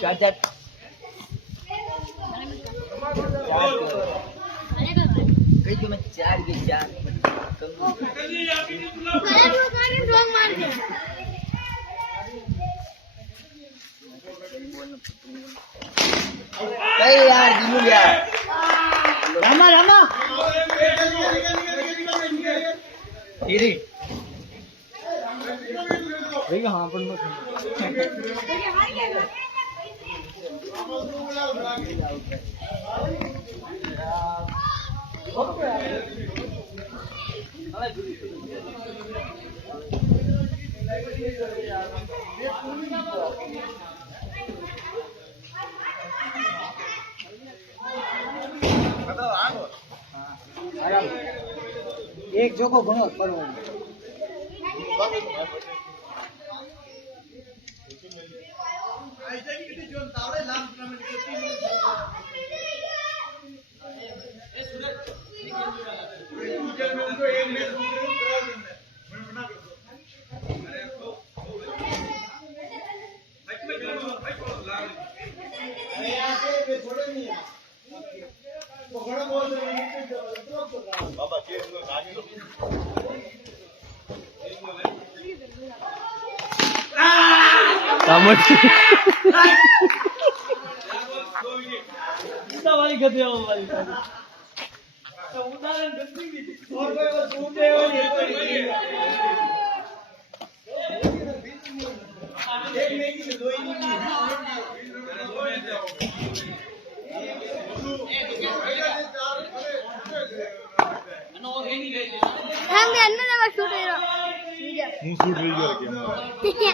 चार्जर कई जो मैं चार के चार यार दिनू यार रामा रामा तेरी भाई हाँ पर मत एक जो को गुणो पर वाली गद्दे वाली तो उदाहरण गद्दी भी और कोई वो सूटे हो ये एक नहीं की दो ही नहीं हम अन्ना ने शूट है मुंह शूट वीडियो रखिए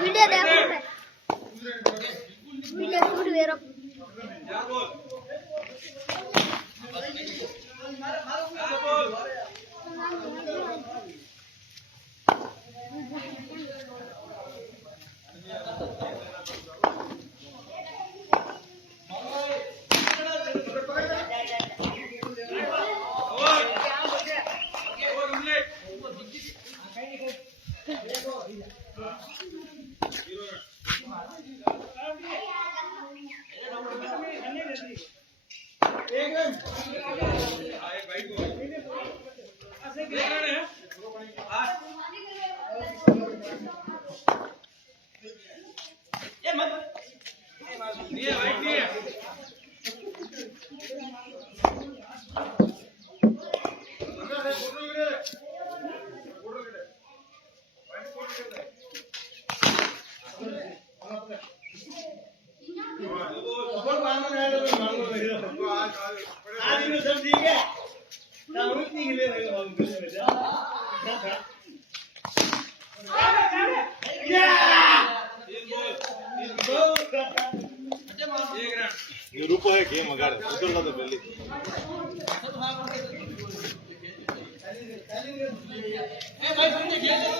वीडियो देखो वीडियो शूट वेरो रूप है गेम अगर उधर का तो पहले ए भाई समझे खेल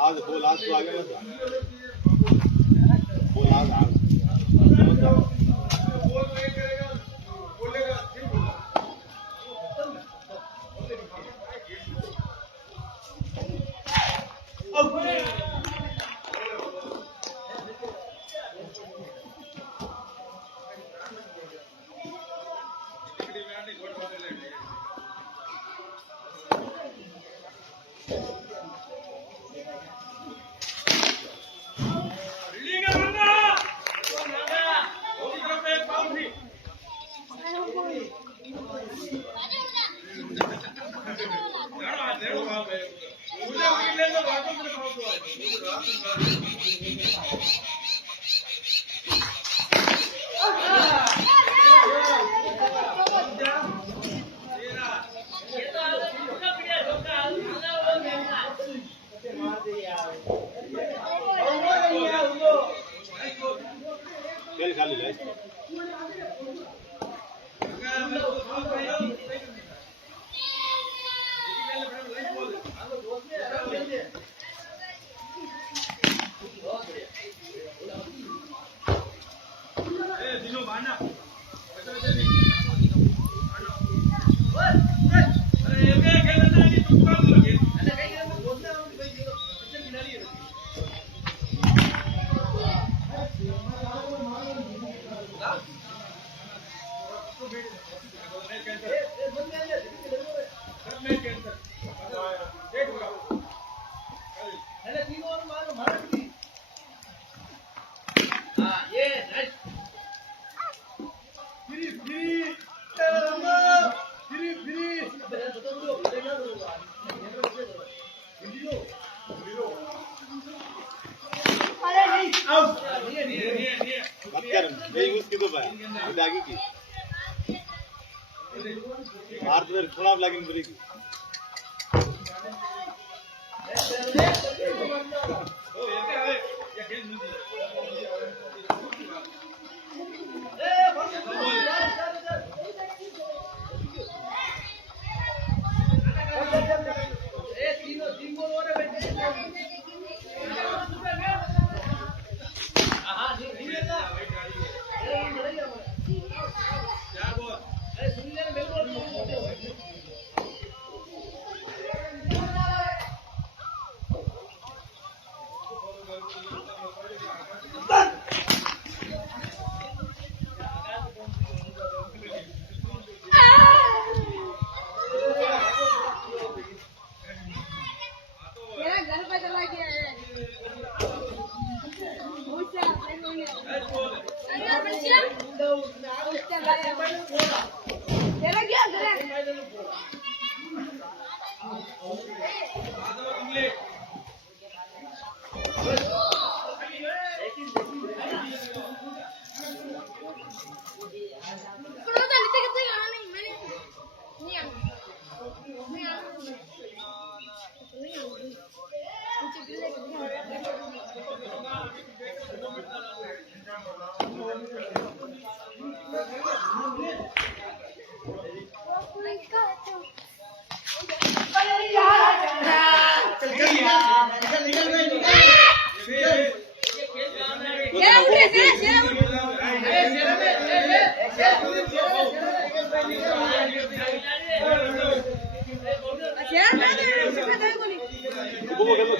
आज बोल आज तो आगे मत बोल आज तेल खाली ले आगे की भारत में थोड़ा लगिन बोलेगी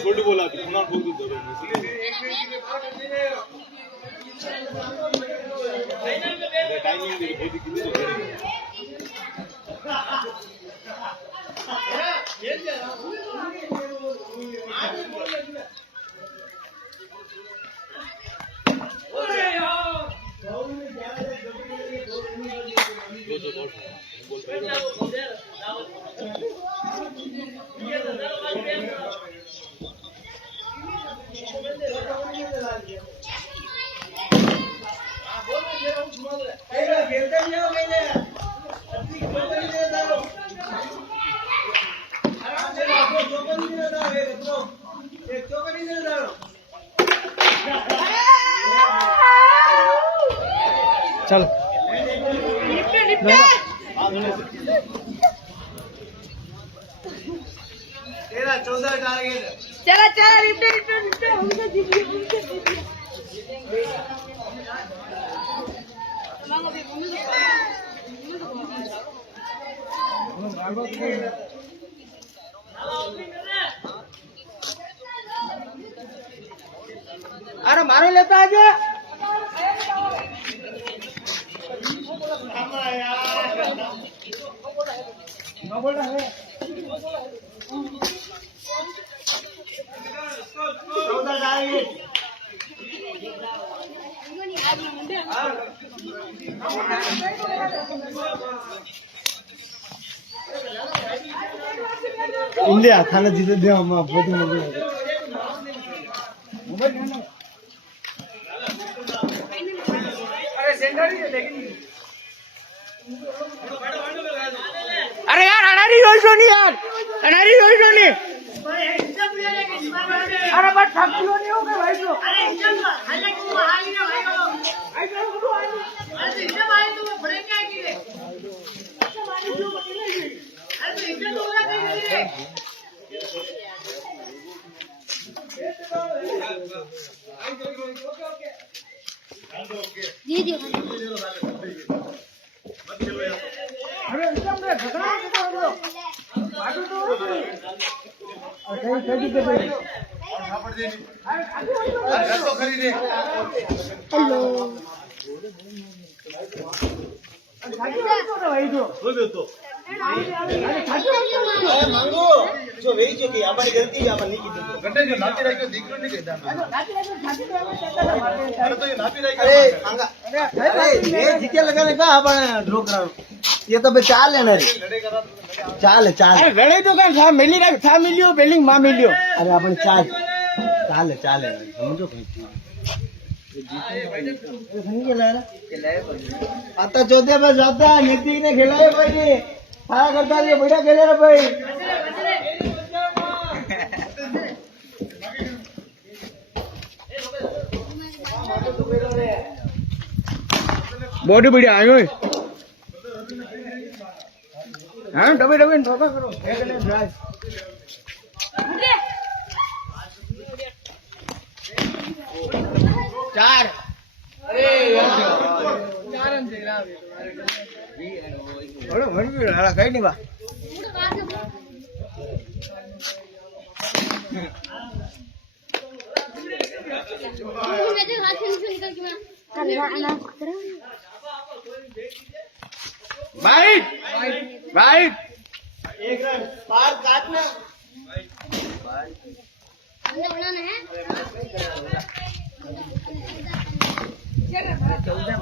छोटी बोला थी पुनः ठोक दी टाइमिंग देखी कितनी तो चल तेरा 14 टारगेट चला चला रिप्ले हमसे जीत गए अरे मारो लेता आजा इंडिया खाना जीते दे हम फोटो में अरे यार अनारी रोइसो नहीं यार अनारी रोइसो नहीं अरे बट थकिलो नहीं होगा भाई तो अरे एकदम हालांकि वो आ ही ना भाई को ऐसा बोलो अरे एकदम आए तो ब्रेक क्या की रे अच्छा मारी जो बदले अरे तो एकदम होगा कहीं ये दियो अरे एकदम रे झगड़ा करो आटो तो कहीं कहीं के भाई तो खरीदे हेलो भाई तो मांगो जो वेई जो की हमारी गलती है अपन नहीं की तो गड्ढे जो नापी रखो दिखरो नहीं कहता अरे तो ये नापी रखो अरे मांगा अरे ये जीते लगाने का अपन ड्रॉ करा ये तो बे चाल है ना रे चाल है चाल अरे गड़े तो का मिली रे था मिलियो बिल्डिंग मां मिलियो अरे अपन चाल चाल है समझो कहीं आता चौथे पे जाता नीति ने खिलाए भाई सारा करता है बढ़िया खेले रे भाई बॉडी बढ़िया आयो हां डबे डबे ठोका करो एक ले ड्राइव चार अरे यार चार हम देख रहा है बड़ो मन भी रहा कहीं नहीं बा भाई भाई एक रन पार काटना हमने बनाना है चल जा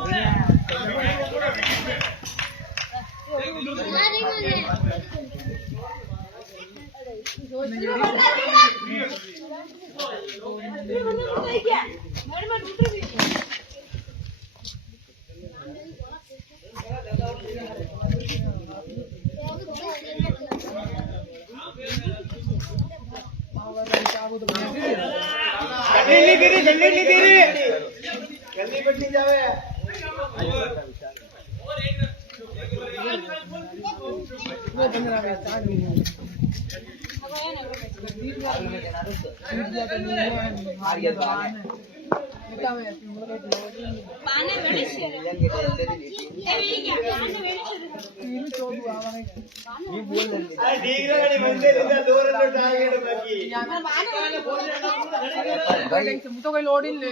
ગલ્લી બદલી જાવે तो कोई लोड ही नहीं ले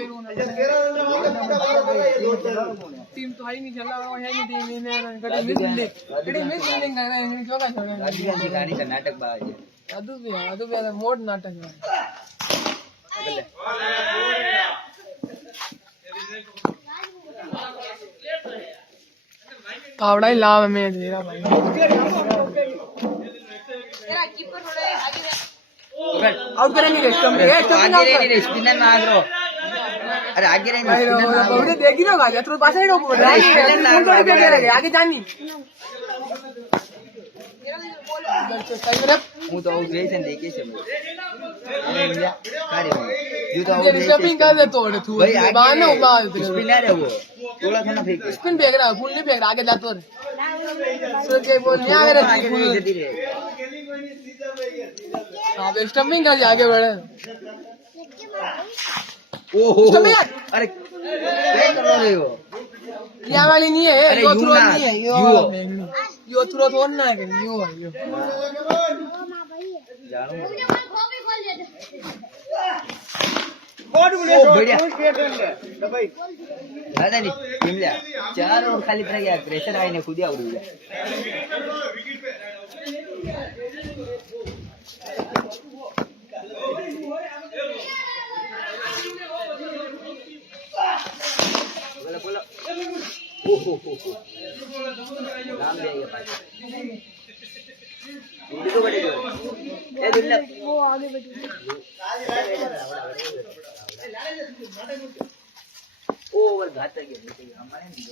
टीम तो हाई नहीं चल रहा है नहीं टीम ने कड़ी मिस बिल्डिंग कर रहे हैं क्यों का गाड़ी का नाटक बाज ಅದು ಮೋಡ್ ನಾಟಕ पावड़ा ही लाभ में दे रहा भाई आउट करेंगे स्पिनर में आग्रो अरे आगे बहुत देखी ना गाड़ी तो पास ही रोको आगे जानी હું તો આવું જોઈ છે ને દેખી છે स्टपिंग कर दे तोड़ तू बानो बाल स्पिनर है वो थोड़ा सा ना फेंक स्पिन फेंक रहा फुल नहीं फेंक रहा आगे जातो रे सो के बोल नहीं आगे रहा आगे नहीं जती रे हां बे स्टपिंग कर आगे बढ़े ओहो अरे क्या कर रहे हो ये वाली नहीं है अरे यो यू थ्रो ना, नहीं है यो थ्रो तो ना है यो है यो કોડ બોલે ओ बढ़िया સ્ટેટ દબાઈ दादा नहीं निमल्या 4 ओवर खाली रह गया प्रेशर आए ने खुद ही आउट हो गया बोलो बोलो ओहो नाम ले गया पास इनको बड़े दो ए दुल्ला वो आगे बढ़ ओवर घात गया हमारे नहीं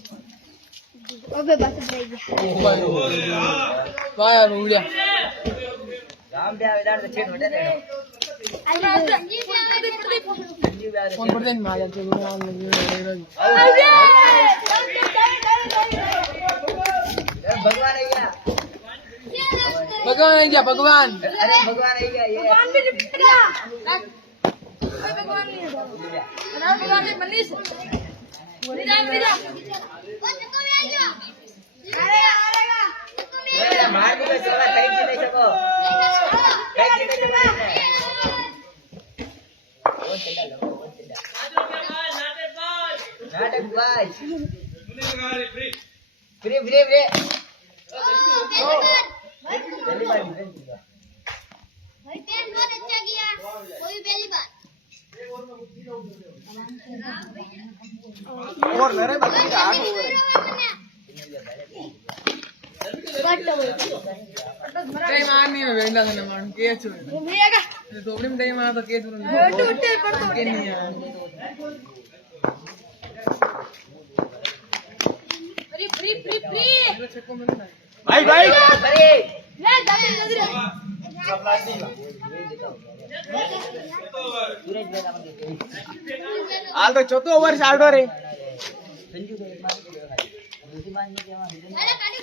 अबे बस रह गया वाह यार हो गया राम दे आवेदार तो छेड़ होता है कौन पड़ते हैं मार जाते हैं भगवान है क्या भगवान है क्या भगवान अरे भगवान है क्या ये भगवान नहीं है राम भगवान ने मनीष अरे मार के सवाल टाइम नहीं सको टाइम नहीं सको नाटक बाज फ्री फ्री फ्री पहली बार भाई पेन बहुत अच्छा किया कोई पहली बार और मेरे बच्चे 8 ओवर टाइम आनी है वेंडा ने मान के छु मिलेगा दोबड़ी में टाइम आ तो के दूर उठे पर तो के नहीं है फ्री फ्री फ्री फ्री छक्को में भाई भाई अरे ले दादी लग रहा हाल तो 14 ओवर चालतो रे संजू के मार दूसरी बार में क्या अरे गाड़ी